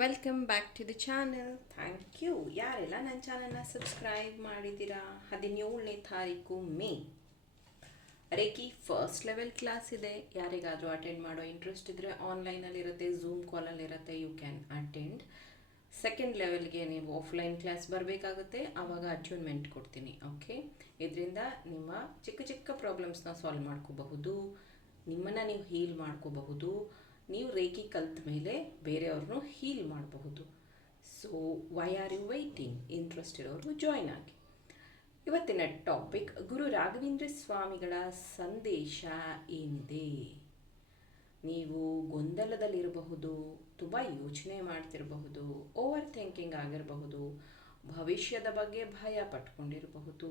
Welcome back to the channel. Thank you ಯಾರೆಲ್ಲ ನನ್ನ ಚಾನಲ್ನ ಸಬ್ಸ್ಕ್ರೈಬ್ ಮಾಡಿದ್ದೀರಾ. 17ನೇ ತಾರೀಕು May reiki first level class ಇದೆ. ಯಾರಿಗಾದರೂ ಅಟೆಂಡ್ ಮಾಡೋ ಇಂಟ್ರೆಸ್ಟ್ ಇದ್ದರೆ ಆನ್ಲೈನಲ್ಲಿರುತ್ತೆ, ಝೂಮ್ ಕಾಲಲ್ಲಿರುತ್ತೆ, ಯು ಕ್ಯಾನ್ ಅಟೆಂಡ್. ಸೆಕೆಂಡ್ ಲೆವೆಲ್ಗೆ ನೀವು ಆಫ್ಲೈನ್ ಕ್ಲಾಸ್ ಬರಬೇಕಾಗುತ್ತೆ, ಆವಾಗ ಅಚೀವ್ಮೆಂಟ್ ಕೊಡ್ತೀನಿ. ಓಕೆ, ಇದರಿಂದ ನಿಮ್ಮ ಚಿಕ್ಕ ಚಿಕ್ಕ ಪ್ರಾಬ್ಲಮ್ಸ್ನ ಸಾಲ್ವ್ ಮಾಡ್ಕೋಬಹುದು, ನಿಮ್ಮನ್ನು ನೀವು ಹೀಲ್ ಮಾಡ್ಕೋಬಹುದು. ನೀವು ರೇಖಿ ಕಲ್ತ ಮೇಲೆ ಬೇರೆಯವ್ರನ್ನೂ ಹೀಲ್ ಮಾಡಬಹುದು. So why are you waiting? Interest ಇರೋರು ಜಾಯ್ನ್ ಆಗಿ. ಇವತ್ತಿನ ಟಾಪಿಕ್ ಗುರು ರಾಘವೇಂದ್ರ ಸ್ವಾಮಿಗಳ ಸಂದೇಶ ಏನಿದೆ. ನೀವು ಗೊಂದಲದಲ್ಲಿರಬಹುದು, ತುಂಬ ಯೋಚನೆ ಮಾಡ್ತಿರಬಹುದು, ಓವರ್ ಥಿಂಕಿಂಗ್ ಆಗಿರಬಹುದು, ಭವಿಷ್ಯದ ಬಗ್ಗೆ ಭಯ ಪಟ್ಕೊಂಡಿರಬಹುದು,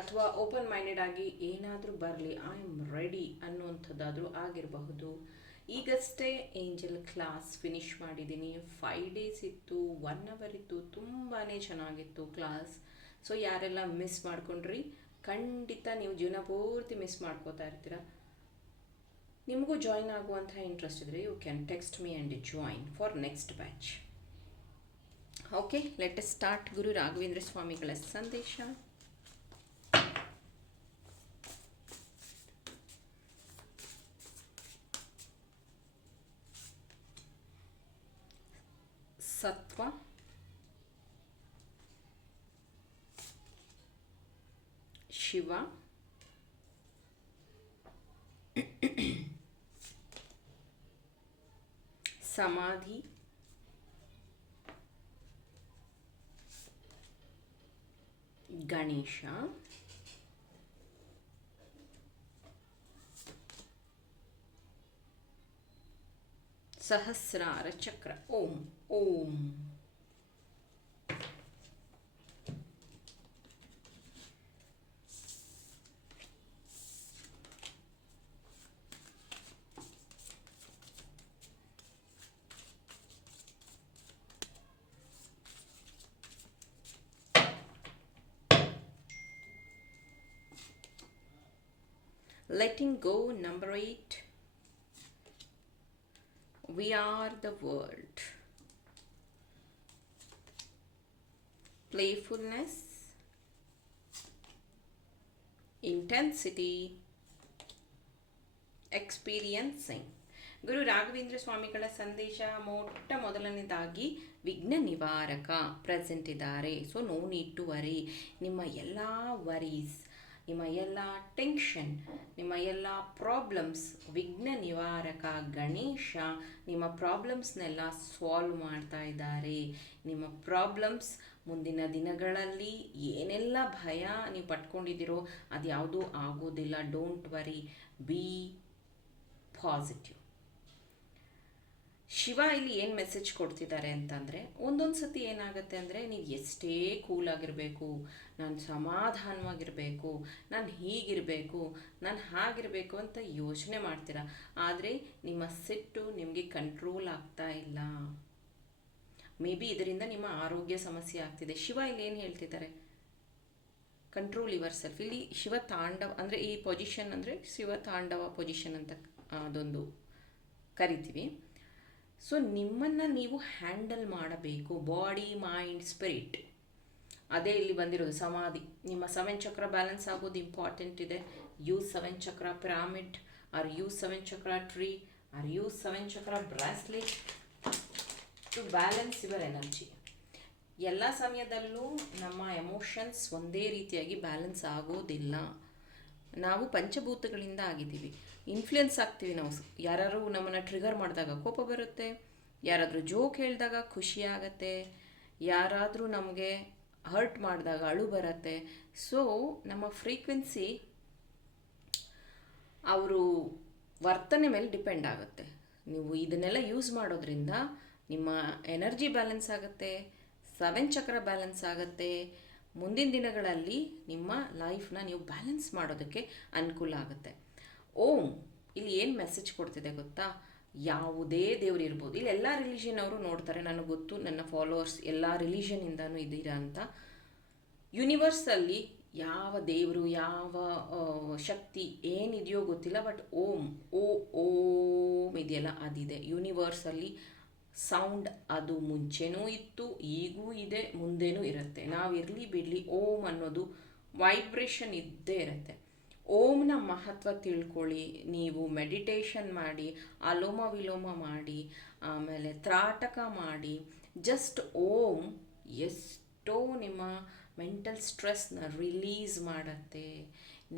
ಅಥವಾ ಓಪನ್ ಮೈಂಡೆಡ್ ಆಗಿ ಏನಾದರೂ ಬರಲಿ ಐ ಆಮ್ ರೆಡಿ ಅನ್ನುವಂಥದ್ದಾದರೂ ಆಗಿರಬಹುದು. ಈಗಷ್ಟೇ ಏಂಜಲ್ ಕ್ಲಾಸ್ ಫಿನಿಷ್ ಮಾಡಿದ್ದೀನಿ. 5 ಡೇಸ್ ಇತ್ತು, 1 ಅವರ್ ಇತ್ತು, ತುಂಬಾ ಚೆನ್ನಾಗಿತ್ತು ಕ್ಲಾಸ್. ಸೊ ಯಾರೆಲ್ಲ ಮಿಸ್ ಮಾಡ್ಕೊಂಡ್ರಿ, ಖಂಡಿತ ನೀವು ಜೀವನ ಪೂರ್ತಿ ಮಿಸ್ ಮಾಡ್ಕೋತಾ ಇರ್ತೀರ. ನಿಮಗೂ ಜಾಯಿನ್ ಆಗುವಂಥ ಇಂಟ್ರೆಸ್ಟ್ ಇದ್ದರೆ you can text me and join for next batch. Okay, let us start. Guru Raghavendra ಸ್ವಾಮಿಗಳ ಸಂದೇಶ. ಸತ್ವ, ಶಿವ, ಸಮಾಧಿ, ಗಣೇಶ, ಸಹಸ್ರಾರ ಚಕ್ರ. ಓಂ ಓಂ. Letting go, number 8. We are the world. Playfulness, intensity, experiencing. ಗುರು ರಾಘವೇಂದ್ರ ಸ್ವಾಮಿಗಳ ಸಂದೇಶ ಮೊದಲನೇದಾಗಿ ವಿಘ್ನ ನಿವಾರಕ ಪ್ರೆಸೆಂಟ್ ಇದ್ದಾರೆ. So no need to worry. ನಿಮ್ಮ ಎಲ್ಲ ವರೀಸ್, ನಿಮ್ಮ ಎಲ್ಲ ಟೆನ್ಷನ್, ನಿಮ್ಮ ಎಲ್ಲ ಪ್ರಾಬ್ಲಮ್ಸ್, ವಿಘ್ನ ನಿವಾರಕ ಗಣೇಶ ನಿಮ್ಮ ಪ್ರಾಬ್ಲಮ್ಸ್ನೆಲ್ಲ ಸಾಲ್ವ್ ಮಾಡ್ತಾ ಇದ್ದಾರೆ. ನಿಮ್ಮ ಪ್ರಾಬ್ಲಮ್ಸ್ ಮುಂದಿನ ದಿನಗಳಲ್ಲಿ ಏನೆಲ್ಲ ಭಯ ನೀವು ಪಟ್ಕೊಂಡಿದ್ದೀರೋ ಅದು ಯಾವುದೂ ಆಗೋದಿಲ್ಲ. Don't worry, B positive. Shiva ಇಲ್ಲಿ ಏನು ಮೆಸೇಜ್ ಕೊಡ್ತಿದ್ದಾರೆ ಅಂತಂದರೆ, ಒಂದೊಂದು ಸತಿ ಏನಾಗುತ್ತೆ ಅಂದರೆ ನೀವು ಎಷ್ಟೇ ಕೂಲಾಗಿರಬೇಕು, ನಾನು ಸಮಾಧಾನವಾಗಿರಬೇಕು, ನಾನು ಹೀಗಿರಬೇಕು, ನಾನು ಹಾಗಿರಬೇಕು ಅಂತ ಯೋಚನೆ ಮಾಡ್ತೀರಾ. ಆದರೆ ನಿಮ್ಮ ಸಿಟ್ಟು ನಿಮಗೆ ಕಂಟ್ರೋಲ್ ಆಗ್ತಾ ಇಲ್ಲ. ಮೇ ಬಿ ಇದರಿಂದ ನಿಮ್ಮ ಆರೋಗ್ಯ ಸಮಸ್ಯೆ ಆಗ್ತಿದೆ. ಶಿವ ಇಲ್ಲಿ ಏನು ಹೇಳ್ತಿದ್ದಾರೆ? Control your self. ಇಲ್ಲಿ ಶಿವ ತಾಂಡವ ಅಂದರೆ ಈ ಪೊಸಿಷನ್ ಅಂದರೆ ಶಿವ ತಾಂಡವ ಪೊಸಿಷನ್ ಅಂತ ಅದೊಂದು ಕರಿತೀವಿ. ಸೊ ನಿಮ್ಮನ್ನು ನೀವು ಹ್ಯಾಂಡಲ್ ಮಾಡಬೇಕು, ಬಾಡಿ ಮೈಂಡ್ ಸ್ಪಿರಿಟ್. ಅದೇ ಇಲ್ಲಿ ಬಂದಿರೋದು ಸಮಾಧಿ. ನಿಮ್ಮ 7 ಚಕ್ರ ಬ್ಯಾಲೆನ್ಸ್ ಆಗೋದು ಇಂಪಾರ್ಟೆಂಟ್ ಇದೆ. ಯೂಸ್ 7 ಚಕ್ರ ಪಿರಾಮಿಡ್, ಆರ್ ಯೂಸ್ 7 ಚಕ್ರ tree, R use 7 chakra bracelet to balance your energy. ಎಲ್ಲ ಸಮಯದಲ್ಲೂ ನಮ್ಮ ಎಮೋಷನ್ಸ್ ಒಂದೇ ರೀತಿಯಾಗಿ ಬ್ಯಾಲೆನ್ಸ್ ಆಗೋದಿಲ್ಲ. ನಾವು ಪಂಚಭೂತಗಳಿಂದ ಆಗಿದ್ದೀವಿ, ಇನ್ಫ್ಲುಯೆನ್ಸ್ ಆಗ್ತೀವಿ. ನಾವು ಯಾರು ನಮ್ಮನ್ನು ಟ್ರಿಗರ್ ಮಾಡಿದಾಗ ಕೋಪ ಬರುತ್ತೆ, ಯಾರಾದರೂ ಜೋಕ್ ಹೇಳಿದಾಗ ಖುಷಿ ಆಗುತ್ತೆ, ಯಾರಾದರೂ ನಮಗೆ ಹರ್ಟ್ ಮಾಡಿದಾಗ ಅಳು ಬರುತ್ತೆ. ಸೊ ನಮ್ಮ ಫ್ರೀಕ್ವೆನ್ಸಿ ಅವರು ವರ್ತನೆ ಮೇಲೆ ಡಿಪೆಂಡ್ ಆಗುತ್ತೆ. ನೀವು ಇದನ್ನೆಲ್ಲ ಯೂಸ್ ಮಾಡೋದ್ರಿಂದ ನಿಮ್ಮ ಎನರ್ಜಿ ಬ್ಯಾಲೆನ್ಸ್ ಆಗುತ್ತೆ, 7 ಚಕ್ರ ಬ್ಯಾಲೆನ್ಸ್ ಆಗುತ್ತೆ. ಮುಂದಿನ ದಿನಗಳಲ್ಲಿ ನಿಮ್ಮ ಲೈಫ್ನ ನೀವು ಬ್ಯಾಲೆನ್ಸ್ ಮಾಡೋದಕ್ಕೆ ಅನುಕೂಲ ಆಗುತ್ತೆ. ಓಂ ಇಲ್ಲಿ ಏನು ಮೆಸೇಜ್ ಕೊಡ್ತಿದೆ ಗೊತ್ತಾ? ಯಾವುದೇ ದೇವ್ರು ಇರ್ಬೋದು, ಇಲ್ಲಿ ಎಲ್ಲ ರಿಲಿಷನ್ ಅವರು ನೋಡ್ತಾರೆ, ನನಗೆ ಗೊತ್ತು, ನನ್ನ ಫಾಲೋವರ್ಸ್ ಎಲ್ಲ ರಿಲಿಷನಿಂದನೂ ಇದ್ದೀರಾ ಅಂತ. ಯೂನಿವರ್ಸಲ್ಲಿ ಯಾವ ದೇವರು, ಯಾವ ಶಕ್ತಿ ಏನಿದೆಯೋ ಗೊತ್ತಿಲ್ಲ, ಬಟ್ ಓಂ ಓಂ ಇದೆಯಲ್ಲ ಅದಿದೆ. ಯೂನಿವರ್ಸಲ್ಲಿ ಸೌಂಡ್ ಅದು ಮುಂಚೆನೂ ಇತ್ತು, ಈಗೂ ಇದೆ, ಮುಂದೆನೂ ಇರುತ್ತೆ. ನಾವು ಇರಲಿ ಬಿಡಲಿ ಓಮ್ ಅನ್ನೋದು ವೈಬ್ರೇಷನ್ ಇದ್ದೇ ಇರುತ್ತೆ. ಓಮ್ನ ಮಹತ್ವ ತಿಳ್ಕೊಳ್ಳಿ. ನೀವು ಮೆಡಿಟೇಷನ್ ಮಾಡಿ, ಅಲೋಮ ವಿಲೋಮ ಮಾಡಿ, ಆಮೇಲೆ ತ್ರಾಟಕ ಮಾಡಿ. ಜಸ್ಟ್ ಓಮ್ ಎಷ್ಟೋ ನಿಮ್ಮ ಮೆಂಟಲ್ ಸ್ಟ್ರೆಸ್ನ ರಿಲೀಸ್ ಮಾಡುತ್ತೆ,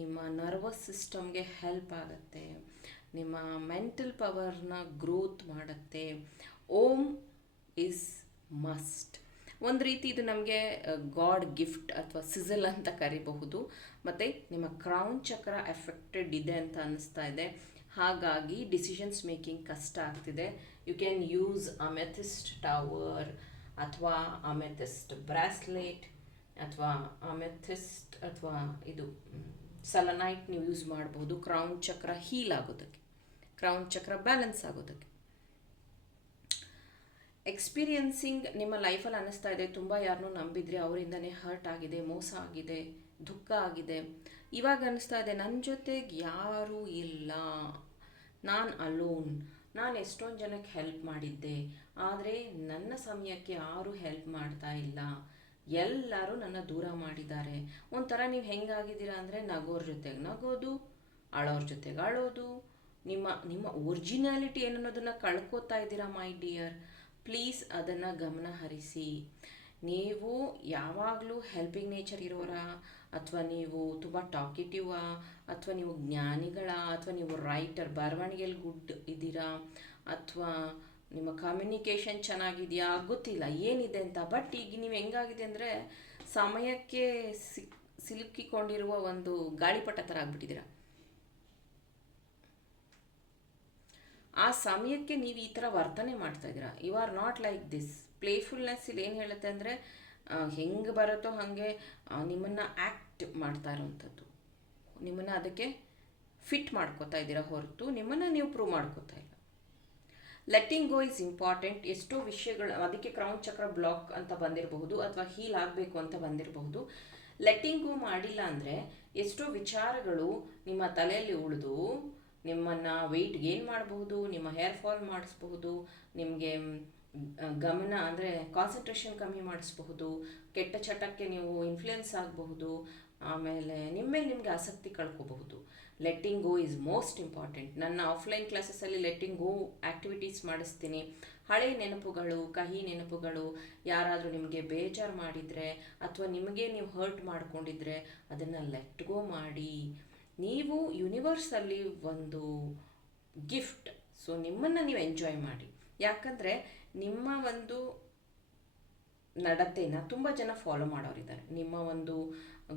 ನಿಮ್ಮ ನರ್ವಸ್ ಸಿಸ್ಟಮ್ಗೆ ಹೆಲ್ಪ್ ಆಗುತ್ತೆ, ನಿಮ್ಮ ಮೆಂಟಲ್ ಪವರ್ನ ಗ್ರೋತ್ ಮಾಡುತ್ತೆ. Om is must. ಒಂದು ರೀತಿ ಇದು ನಮಗೆ ಗಾಡ್ ಗಿಫ್ಟ್ ಅಥವಾ ಸಿಸಲ್ ಅಂತ ಕರಿಬಹುದು. ಮತ್ತು ನಿಮ್ಮ ಕ್ರೌನ್ ಚಕ್ರ ಎಫೆಕ್ಟೆಡ್ ಇದೆ ಅಂತ ಅನ್ನಿಸ್ತಾ ಇದೆ, ಹಾಗಾಗಿ ಡಿಸಿಷನ್ಸ್ ಮೇಕಿಂಗ್ ಕಷ್ಟ ಆಗ್ತಿದೆ. You can use amethyst tower ಅಥವಾ ಅಮೆಥಿಸ್ಟ್ ಬ್ರಾಸ್ಲೆಟ್ ಅಥವಾ ಅಮೆಥಿಸ್ಟ್ ಅಥವಾ ಇದು ಸಲನೈಟ್ ನೀವು ಯೂಸ್ ಮಾಡಬಹುದು ಕ್ರೌನ್ ಚಕ್ರ ಹೀಲ್ ಆಗೋದಕ್ಕೆ, ಕ್ರೌನ್ ಚಕ್ರ ಬ್ಯಾಲೆನ್ಸ್ ಆಗೋದಕ್ಕೆ. ಎಕ್ಸ್ಪೀರಿಯನ್ಸಿಂಗ್ ನಿಮ್ಮ ಲೈಫಲ್ಲಿ ಅನ್ನಿಸ್ತಾ ಇದೆ ತುಂಬ ಯಾರನ್ನೂ ನಂಬಿದ್ರೆ ಅವರಿಂದನೇ ಹರ್ಟ್ ಆಗಿದೆ, ಮೋಸ ಆಗಿದೆ, ದುಃಖ ಆಗಿದೆ. ಇವಾಗ ಅನ್ನಿಸ್ತಾ ಇದೆ ನನ್ನ ಜೊತೆಗೆ ಯಾರೂ ಇಲ್ಲ, ನಾನು ಅಲೋನ್. ನಾನು ಎಷ್ಟೊಂದು ಜನಕ್ಕೆ ಹೆಲ್ಪ್ ಮಾಡಿದ್ದೆ, ಆದರೆ ನನ್ನ ಸಮಯಕ್ಕೆ ಯಾರೂ ಹೆಲ್ಪ್ ಮಾಡ್ತಾ ಇಲ್ಲ, ಎಲ್ಲರೂ ನನ್ನ ದೂರ ಮಾಡಿದ್ದಾರೆ. ಒಂಥರ ನೀವು ಹೆಂಗಾಗಿದ್ದೀರಾ ಅಂದರೆ ನಗೋರ ಜೊತೆಗೆ ನಗೋದು, ಅಳೋರ ಜೊತೆಗೆ ಅಳೋದು, ನಿಮ್ಮ ನಿಮ್ಮ ಒರಿಜಿನಾಲಿಟಿ ಏನನ್ನೋದನ್ನು ಕಳ್ಕೊತಾ ಇದ್ದೀರಾ ಮೈ ಡಿಯರ್. ಪ್ಲೀಸ್ ಅದನ್ನು ಗಮನ ಹರಿಸಿ. ನೀವು ಯಾವಾಗಲೂ ಹೆಲ್ಪಿಂಗ್ ನೇಚರ್ ಇರೋರಾ, ಅಥವಾ ನೀವು ತುಂಬ ಟಾಕಿಟಿವಾ, ಅಥವಾ ನೀವು ಜ್ಞಾನಿಗಳ, ಅಥವಾ ನೀವು ರೈಟರ್ ಬರವಣಿಗೆಯಲ್ಲಿ ಗುಡ್ ಇದ್ದೀರಾ, ಅಥವಾ ನಿಮ್ಮ ಕಮ್ಯುನಿಕೇಷನ್ ಚೆನ್ನಾಗಿದೆಯಾ ಗೊತ್ತಿಲ್ಲ ಏನಿದೆ ಅಂತ. ಬಟ್ ಈಗ ನೀವು ಹೆಂಗಾಗಿದೆ ಅಂದರೆ ಸಮಯಕ್ಕೆ ಸಿಲುಕಿಕೊಂಡಿರುವ ಒಂದು ಗಾಳಿಪಟ ಥರ ಆಗ್ಬಿಟ್ಟಿದ್ದೀರಾ. ಆ ಸಮಯಕ್ಕೆ ನೀವು ಈ ಥರ ವರ್ತನೆ ಮಾಡ್ತಾ ಇದ್ದೀರಾ. You are not like this. Playfulness ಇಲ್ಲಿ ಏನು ಹೇಳುತ್ತೆ ಅಂದರೆ ಹೆಂಗೆ ಬರುತ್ತೋ ಹಾಗೆ ನಿಮ್ಮನ್ನು ಆ್ಯಕ್ಟ್ ಮಾಡ್ತಾ ಇರೋವಂಥದ್ದು, ನಿಮ್ಮನ್ನು ಅದಕ್ಕೆ ಫಿಟ್ ಮಾಡ್ಕೋತಾ ಇದ್ದೀರಾ ಹೊರತು ನಿಮ್ಮನ್ನು ನೀವು ಪ್ರೂವ್ ಮಾಡ್ಕೋತಾ ಇಲ್ಲ. Letting go is important. ಎಷ್ಟೋ ವಿಷಯಗಳು, ಅದಕ್ಕೆ ಕ್ರೌನ್ ಚಕ್ರ ಬ್ಲಾಕ್ ಅಂತ ಬಂದಿರಬಹುದು ಅಥವಾ ಹೀಲ್ ಆಗಬೇಕು ಅಂತ ಬಂದಿರಬಹುದು. ಲೆಟ್ಟಿಂಗ್ ಗೋ ಮಾಡಿಲ್ಲ ಅಂದರೆ ಎಷ್ಟೋ ವಿಚಾರಗಳು ನಿಮ್ಮ ತಲೆಯಲ್ಲಿ ಉಳಿದು ನಿಮ್ಮನ್ನು ವೆಯ್ಟ್ ಗೇನ್ ಮಾಡಬಹುದು, ನಿಮ್ಮ ಹೇರ್ ಫಾಲ್ ಮಾಡಿಸ್ಬಹುದು, ನಿಮಗೆ ಗಮನ ಅಂದರೆ ಕಾನ್ಸಂಟ್ರೇಷನ್ ಕಮ್ಮಿ ಮಾಡಿಸ್ಬಹುದು, ಕೆಟ್ಟ ಚಟಕ್ಕೆ ನೀವು ಇನ್ಫ್ಲುಯೆನ್ಸ್ ಆಗಬಹುದು, ಆಮೇಲೆ ನಿಮ್ಮ ಮೇಲೆ ನಿಮಗೆ ಆಸಕ್ತಿ ಕಳ್ಕೋಬಹುದು. Letting go is most important. ನನ್ನ ಆಫ್ಲೈನ್ ಕ್ಲಾಸಸ್ಸಲ್ಲಿ ಲೆಟ್ಟಿಂಗ್ ಗೋ ಆ್ಯಕ್ಟಿವಿಟೀಸ್ ಮಾಡಿಸ್ತೀನಿ. ಹಳೆ ನೆನಪುಗಳು, ಕಹಿ ನೆನಪುಗಳು, ಯಾರಾದರೂ ನಿಮಗೆ ಬೇಜಾರು ಮಾಡಿದರೆ ಅಥವಾ ನಿಮಗೆ ನೀವು ಹರ್ಟ್ ಮಾಡ್ಕೊಂಡಿದ್ರೆ ಅದನ್ನು ಲೆಟ್ ಗೋ ಮಾಡಿ. ನೀವು ಯೂನಿವರ್ಸಲ್ಲಿ ಒಂದು ಗಿಫ್ಟ್. ಸೊ ನಿಮ್ಮನ್ನು ನೀವು ಎಂಜಾಯ್ ಮಾಡಿ. ಯಾಕಂದರೆ ನಿಮ್ಮ ಒಂದು ನಡತೆನ ತುಂಬ ಜನ ಫಾಲೋ ಮಾಡೋರಿದ್ದಾರೆ. ನಿಮ್ಮ ಒಂದು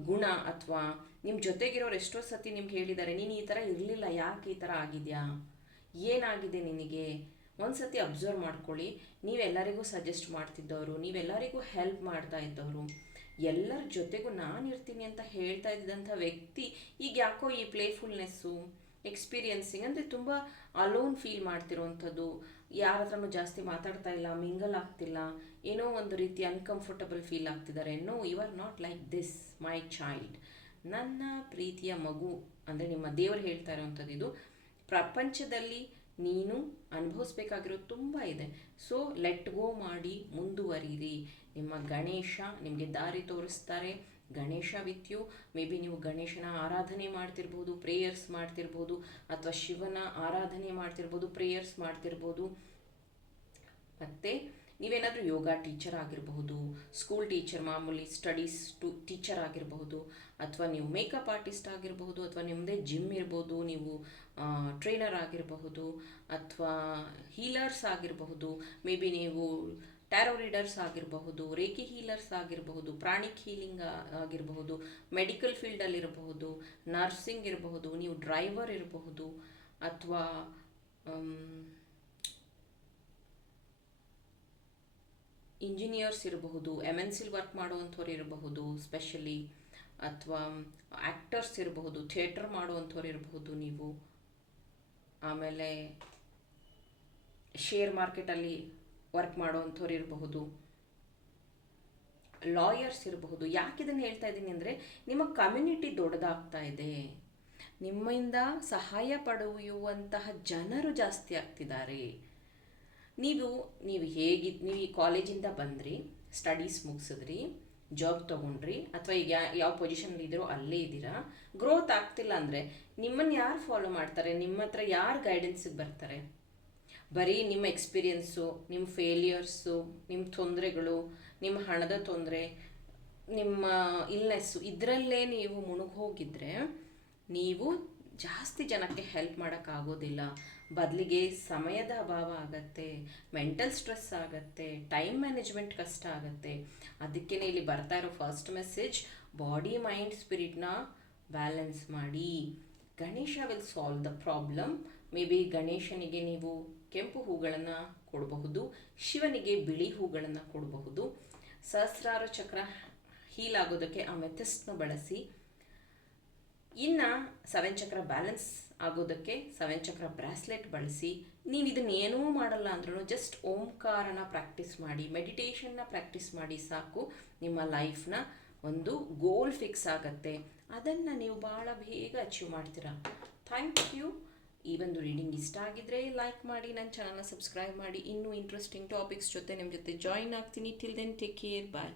ಗುಣ ಅಥವಾ ನಿಮ್ಮ ಜೊತೆಗಿರೋರು ಎಷ್ಟೋ ಸತಿ ನಿಮ್ಗೆ ಹೇಳಿದ್ದಾರೆ ನೀನು ಈ ಥರ ಇರಲಿಲ್ಲ, ಯಾಕೆ ಈ ಥರ ಆಗಿದೆಯಾ, ಏನಾಗಿದೆ ನಿನಗೆ. ಒಂದು ಸತಿ ಅಬ್ಸರ್ವ್ ಮಾಡ್ಕೊಳ್ಳಿ. ನೀವೆಲ್ಲರಿಗೂ ಸಜೆಸ್ಟ್ ಮಾಡ್ತಿದ್ದವರು, ನೀವೆಲ್ಲರಿಗೂ ಹೆಲ್ಪ್ ಮಾಡ್ತಾ ಇದ್ದವರು, ಎಲ್ಲರ ಜೊತೆಗೂ ನಾನು ಇರ್ತೀನಿ ಅಂತ ಹೇಳ್ತಾ ಇದ್ದಂಥ ವ್ಯಕ್ತಿ ಈಗ ಯಾಕೋ ಈ ಪ್ಲೇಫುಲ್ನೆಸ್ಸು, ಎಕ್ಸ್ಪೀರಿಯನ್ಸಿಂಗ್ ಅಂದರೆ ತುಂಬ ಅಲೋನ್ ಫೀಲ್ ಮಾಡ್ತಿರೋವಂಥದ್ದು, ಯಾರ ಹತ್ರನೂ ಜಾಸ್ತಿ ಮಾತಾಡ್ತಾ ಇಲ್ಲ, ಮಿಂಗಲ್ ಆಗ್ತಿಲ್ಲ, ಏನೋ ಒಂದು ರೀತಿ ಅನ್ಕಂಫರ್ಟಬಲ್ ಫೀಲ್ ಆಗ್ತಿದ್ದಾರೆ. No, you are not like this my child. ನನ್ನ ಪ್ರೀತಿಯ ಮಗು ಅಂದರೆ ನಿಮ್ಮ ದೇವರು ಹೇಳ್ತಾ ಇರೋವಂಥದ್ದು ಇದು. ಪ್ರಪಂಚದಲ್ಲಿ ನೀನು ಅನುಭವಿಸ್ಬೇಕಾಗಿರೋದು ತುಂಬ ಇದೆ. ಸೊ ಲೆಟ್ ಗೋ ಮಾಡಿ ಮುಂದುವರಿರಿ. ನಿಮ್ಮ ಗಣೇಶ ನಿಮಗೆ ದಾರಿ ತೋರಿಸ್ತಾರೆ. Ganesha with you. Maybe ನೀವು ಗಣೇಶನ ಆರಾಧನೆ ಮಾಡ್ತಿರ್ಬೋದು, ಪ್ರೇಯರ್ಸ್ ಮಾಡ್ತಿರ್ಬೋದು, ಅಥವಾ ಶಿವನ ಆರಾಧನೆ ಮಾಡ್ತಿರ್ಬೋದು, ಪ್ರೇಯರ್ಸ್ ಮಾಡ್ತಿರ್ಬೋದು. ಮತ್ತು ನೀವೇನಾದರೂ ಯೋಗ ಟೀಚರ್ ಆಗಿರಬಹುದು, ಸ್ಕೂಲ್ ಟೀಚರ್, ಮಾಮೂಲಿ ಸ್ಟಡೀಸ್ ಟೀಚರ್ ಆಗಿರಬಹುದು, ಅಥವಾ ನೀವು ಮೇಕಪ್ ಆರ್ಟಿಸ್ಟ್ ಆಗಿರಬಹುದು, ಅಥವಾ ನಿಮ್ಮದೇ ಜಿಮ್ ಇರ್ಬೋದು, ನೀವು ಟ್ರೈನರ್ ಆಗಿರಬಹುದು, ಅಥವಾ ಹೀಲರ್ಸ್ ಆಗಿರಬಹುದು, ಮೇ ಬಿ ನೀವು ಟ್ಯಾರೋ ರೀಡರ್ಸ್ ಆಗಿರಬಹುದು, ರೇಖಿ ಹೀಲರ್ಸ್ ಆಗಿರಬಹುದು, ಪ್ರಾಣಿಕ್ ಹೀಲಿಂಗ್ ಆಗಿರಬಹುದು, ಮೆಡಿಕಲ್ ಫೀಲ್ಡಲ್ಲಿರಬಹುದು, ನರ್ಸಿಂಗ್ ಇರಬಹುದು, ನೀವು ಡ್ರೈವರ್ ಇರಬಹುದು, ಅಥವಾ ಇಂಜಿನಿಯರ್ಸ್ ಇರಬಹುದು, MNCಲಿ ವರ್ಕ್ ಮಾಡುವಂಥವ್ರು ಇರಬಹುದು ಸ್ಪೆಷಲಿ, ಅಥವಾ ಆ್ಯಕ್ಟರ್ಸ್ ಇರಬಹುದು, ಥಿಯೇಟರ್ ಮಾಡುವಂಥವ್ರು ಇರಬಹುದು ನೀವು. ಆಮೇಲೆ ಶೇರ್ ಮಾರ್ಕೆಟಲ್ಲಿ ವರ್ಕ್ ಮಾಡೋವಂಥವ್ರು ಇರಬಹುದು, ಲಾಯರ್ಸ್ ಇರಬಹುದು. ಯಾಕೆ ಇದನ್ನು ಹೇಳ್ತಾ ಇದ್ದೀನಿ ಅಂದರೆ ನಿಮ್ಮ ಕಮ್ಯುನಿಟಿ ದೊಡ್ಡದಾಗ್ತಾ ಇದೆ, ನಿಮ್ಮಿಂದ ಸಹಾಯ ಪಡೆಯುವಂತಹ ಜನರು ಜಾಸ್ತಿ ಆಗ್ತಿದ್ದಾರೆ. ನೀವು ನೀವು ಈ ಕಾಲೇಜಿಂದ ಬಂದ್ರಿ, ಸ್ಟಡೀಸ್ ಮುಗಿಸಿದ್ರಿ, ಜಾಬ್ ತೊಗೊಂಡ್ರಿ, ಅಥವಾ ಈಗ ಯಾವ ಪೊಸಿಷನಲ್ಲಿ ಇದ್ದೀರೋ ಅಲ್ಲೇ ಇದ್ದೀರಾ, ಗ್ರೋತ್ ಆಗ್ತಿಲ್ಲ ಅಂದರೆ ನಿಮ್ಮನ್ನು ಯಾರು ಫಾಲೋ ಮಾಡ್ತಾರೆ? ನಿಮ್ಮ ಹತ್ರ ಯಾರು ಗೈಡೆನ್ಸಿಗೆ ಬರ್ತಾರೆ? ಬರೀ ನಿಮ್ಮ ಎಕ್ಸ್ಪೀರಿಯನ್ಸು, ನಿಮ್ಮ ಫೇಲ್ಯೂರ್ಸು, ನಿಮ್ಮ ತೊಂದರೆಗಳು, ನಿಮ್ಮ ಹಣದ ತೊಂದರೆ, ನಿಮ್ಮ ಇಲ್ನೆಸ್ಸು, ಇದರಲ್ಲೇ ನೀವು ಮುಳುಗೋಗಿದ್ರೆ ನೀವು ಜಾಸ್ತಿ ಜನಕ್ಕೆ ಹೆಲ್ಪ್ ಮಾಡೋಕ್ಕಾಗೋದಿಲ್ಲ. ಬದಲಿಗೆ ಸಮಯದ ಅಭಾವ ಆಗತ್ತೆ, ಮೆಂಟಲ್ ಸ್ಟ್ರೆಸ್ ಆಗತ್ತೆ, ಟೈಮ್ ಮ್ಯಾನೇಜ್ಮೆಂಟ್ ಕಷ್ಟ ಆಗುತ್ತೆ. ಅದಕ್ಕೇ ಇಲ್ಲಿ ಬರ್ತಾ ಇರೋ ಫಸ್ಟ್ ಮೆಸೇಜ್, ಬಾಡಿ ಮೈಂಡ್ ಸ್ಪಿರಿಟ್ನ ಬ್ಯಾಲೆನ್ಸ್ ಮಾಡಿ. Ganesha will solve the problem. Maybe ಗಣೇಶನಿಗೆ ನೀವು ಕೆಂಪು ಹೂಗಳನ್ನು ಕೊಡಬಹುದು, ಶಿವನಿಗೆ ಬಿಳಿ ಹೂಗಳನ್ನು ಕೊಡಬಹುದು. ಸಹಸ್ರಾರ ಚಕ್ರ ಹೀಲ್ ಆಗೋದಕ್ಕೆ ಅಮೆಥಿಸ್ಟ್ನ ಬಳಸಿ. ಇನ್ನು 7 ಚಕ್ರ ಬ್ಯಾಲೆನ್ಸ್ ಆಗೋದಕ್ಕೆ 7 ಚಕ್ರ ಬ್ರಾಸ್ಲೆಟ್ ಬಳಸಿ. ನೀವು ಇದನ್ನ ಏನೂ ಮಾಡಲ್ಲ ಅಂದ್ರೂ ಜಸ್ಟ್ ಓಂಕಾರನ ಪ್ರಾಕ್ಟೀಸ್ ಮಾಡಿ, ಮೆಡಿಟೇಷನ್ನ ಪ್ರಾಕ್ಟೀಸ್ ಮಾಡಿ ಸಾಕು. ನಿಮ್ಮ ಲೈಫ್ನ ಒಂದು ಗೋಲ್ ಫಿಕ್ಸ್ ಆಗುತ್ತೆ. ಅದನ್ನು ನೀವು ಭಾಳ ಬೇಗ ಅಚೀವ್ ಮಾಡ್ತೀರಾ. Thank you. ಈ ಒಂದು ರೀಡಿಂಗ್ ಇಷ್ಟ ಆಗಿದ್ರೆ ಲೈಕ್ ಮಾಡಿ, ನನ್ನ ಚಾನಲ್ನ ಸಬ್ಸ್ಕ್ರೈಬ್ ಮಾಡಿ. ಇನ್ನೂ ಇಂಟ್ರೆಸ್ಟಿಂಗ್ ಟಾಪಿಕ್ಸ್ ಜೊತೆ ನಿಮ್ಮ ಜೊತೆ ಜಾಯಿನ್ ಆಗ್ತೀನಿ. ಟಿಲ್ ದೆನ್ ಟೇಕ್ ಕೇರ್, ಬಾಯ್.